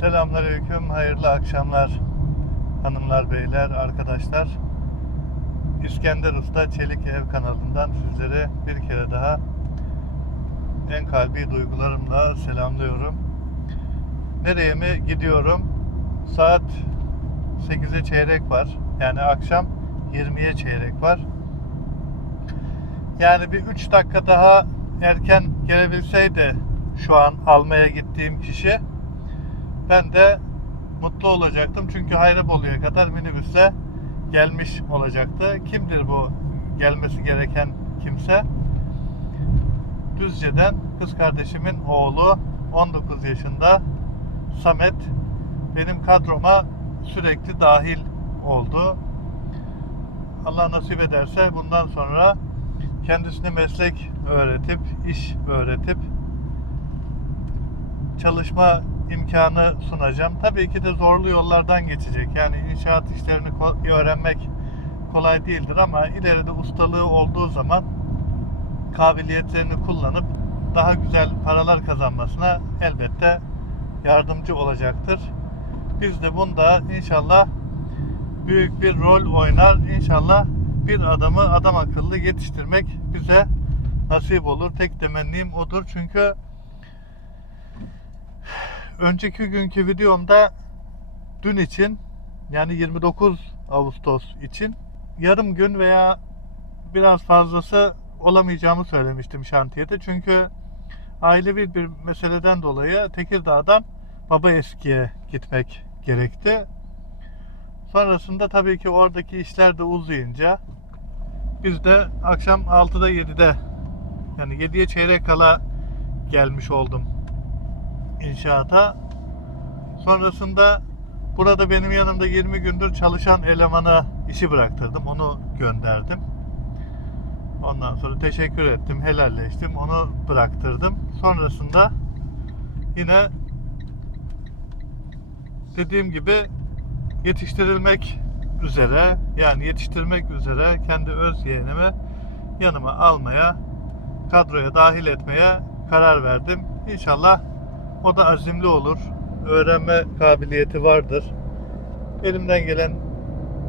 Selamünaleyküm, hayırlı akşamlar hanımlar, beyler, arkadaşlar. İskender Usta Çelik Ev kanalından sizlere bir kere daha en kalbi duygularımla selamlıyorum. Nereye mi gidiyorum? Saat 8'e çeyrek var. Yani akşam 20'ye çeyrek var. Yani bir 3 dakika daha erken gelebilseydi şu an almaya gittiğim kişi ben de mutlu olacaktım. Çünkü Hayrabolu'ya kadar minibüsle gelmiş olacaktı. Kimdir bu gelmesi gereken kimse? Düzce'den kız kardeşimin oğlu 19 yaşında Samet benim kadroma sürekli dahil oldu. Allah nasip ederse bundan sonra kendisine meslek öğretip, iş öğretip çalışma imkanı sunacağım. Tabii ki de zorlu yollardan geçecek. Yani inşaat işlerini öğrenmek kolay değildir ama ileride ustalığı olduğu zaman kabiliyetlerini kullanıp daha güzel paralar kazanmasına elbette yardımcı olacaktır. Biz de bunda inşallah büyük bir rol oynar. İnşallah bir adamı adam akıllı yetiştirmek bize nasip olur. Tek temennim odur. Çünkü önceki günkü videomda dün için yani 29 Ağustos için yarım gün veya biraz fazlası olamayacağımı söylemiştim şantiyede. Çünkü ailevi bir meseleden dolayı Tekirdağ'dan Baba Eski'ye gitmek gerekti. Sonrasında tabii ki oradaki işler de uzayınca biz de akşam 6'da 7'de yani 7'ye çeyrek kala gelmiş oldum inşaata. Sonrasında burada benim yanımda 20 gündür çalışan elemana işi bıraktırdım. Onu gönderdim. Ondan sonra teşekkür ettim, helalleştim. Onu bıraktırdım. Sonrasında yine dediğim gibi yetiştirilmek üzere yani yetiştirmek üzere kendi öz yeğenimi yanıma almaya kadroya dahil etmeye karar verdim. İnşallah o da azimli olur. Öğrenme kabiliyeti vardır. Elimden gelen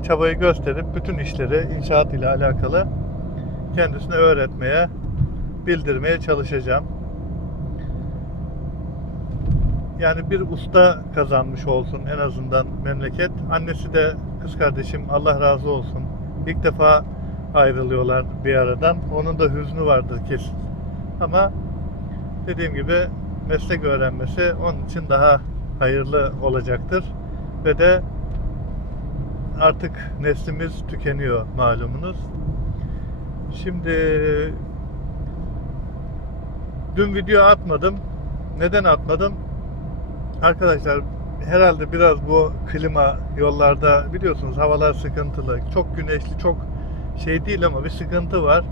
çabayı gösterip bütün işleri inşaat ile alakalı kendisine öğretmeye, bildirmeye çalışacağım. Yani bir usta kazanmış olsun en azından memleket. Annesi de kız kardeşim Allah razı olsun. İlk defa ayrılıyorlar bir aradan. Onun da hüznü vardır kesin. Ama dediğim gibi meslek öğrenmesi onun için daha hayırlı olacaktır. Ve de artık neslimiz tükeniyor malumunuz. Şimdi dün video atmadım. Neden atmadım? Arkadaşlar herhalde biraz bu klima yollarda biliyorsunuz havalar sıkıntılı. Çok güneşli, çok şey değil ama bir sıkıntı var.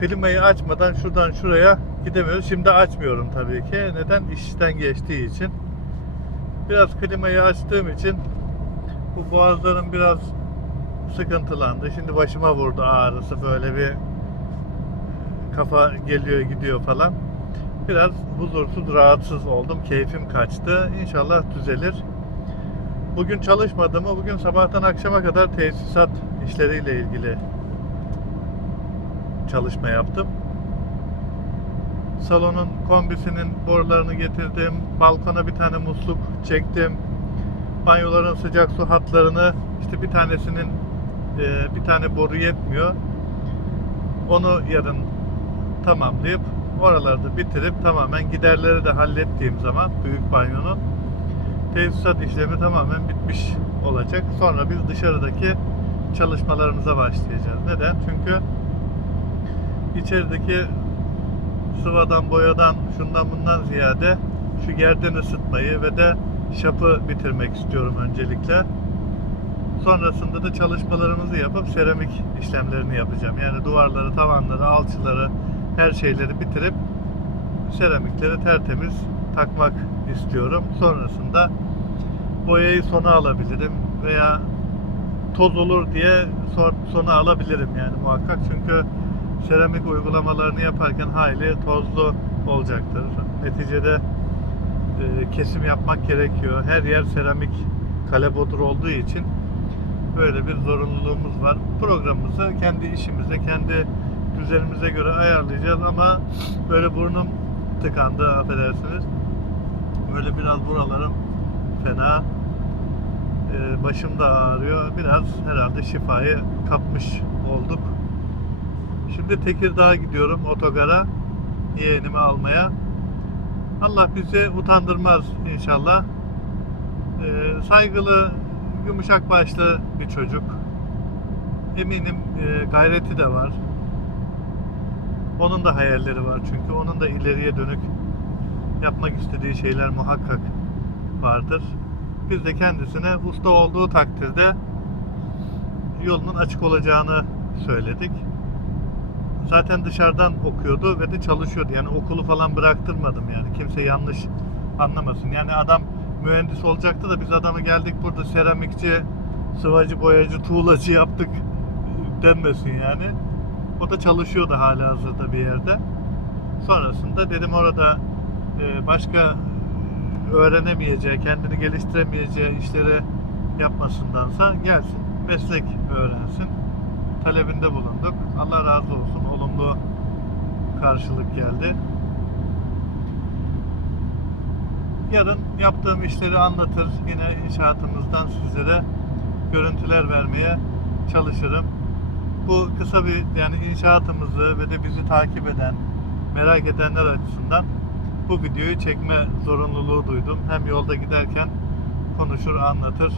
Klimayı açmadan şuradan şuraya gidemiyoruz. Şimdi açmıyorum tabii ki. Neden? İşten geçtiği için. Biraz klimayı açtığım için bu boğazlarım biraz sıkıntılandı. Şimdi başıma vurdu ağrısı böyle bir kafa geliyor gidiyor falan. Biraz huzursuz, rahatsız oldum. Keyfim kaçtı. İnşallah düzelir. Bugün çalışmadım ama bugün sabahtan akşama kadar tesisat işleriyle ilgili çalışma yaptım. Salonun kombisinin borularını getirdim. Balkona bir tane musluk çektim. Banyoların sıcak su hatlarını işte bir tanesinin e, bir tane boru yetmiyor. Onu yarın tamamlayıp oralarda bitirip tamamen giderleri de hallettiğim zaman büyük banyonun tesisat işlemi tamamen bitmiş olacak. Sonra biz dışarıdaki çalışmalarımıza başlayacağız. Neden? Çünkü içerideki sıvadan, boyadan, şundan bundan ziyade şu gerden ısıtmayı ve de şapı bitirmek istiyorum öncelikle. Sonrasında da çalışmalarımızı yapıp seramik işlemlerini yapacağım. Yani duvarları, tavanları, alçıları, her şeyleri bitirip seramikleri tertemiz takmak istiyorum. Sonrasında boyayı sona alabilirim veya toz olur diye son- sona alabilirim yani muhakkak çünkü seramik uygulamalarını yaparken hayli tozlu olacaktır. Neticede e, kesim yapmak gerekiyor. Her yer seramik kale bodur olduğu için böyle bir zorunluluğumuz var. Programımızı kendi işimize, kendi düzenimize göre ayarlayacağız ama böyle burnum tıkandı affedersiniz. Böyle biraz buralarım fena. Ee, başım da ağrıyor. Biraz herhalde şifayı kapmış olduk. Şimdi Tekirdağ'a gidiyorum otogara yeğenimi almaya. Allah bizi utandırmaz inşallah. Ee, saygılı, yumuşak başlı bir çocuk. Eminim e, gayreti de var. Onun da hayalleri var çünkü. Onun da ileriye dönük yapmak istediği şeyler muhakkak vardır. Biz de kendisine usta olduğu takdirde yolunun açık olacağını söyledik. Zaten dışarıdan okuyordu ve de çalışıyordu. Yani okulu falan bıraktırmadım yani. Kimse yanlış anlamasın. Yani adam mühendis olacaktı da biz adamı geldik burada seramikçi, sıvacı, boyacı, tuğlacı yaptık denmesin yani. O da çalışıyordu hala hazırda bir yerde. Sonrasında dedim orada e, başka öğrenemeyeceği, kendini geliştiremeyeceği işleri yapmasındansa gelsin, meslek öğrensin. Talebinde bulunduk. Allah razı olsun. Olumlu karşılık geldi. Yarın yaptığım işleri anlatır. Yine inşaatımızdan sizlere görüntüler vermeye çalışırım. Bu kısa bir yani inşaatımızı ve de bizi takip eden, merak edenler açısından bu videoyu çekme zorunluluğu duydum. Hem yolda giderken konuşur, anlatır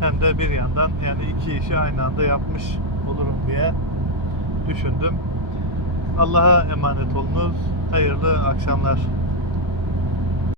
hem de bir yandan yani iki işi aynı anda yapmış olurum diye düşündüm. Allah'a emanet olunuz. Hayırlı akşamlar.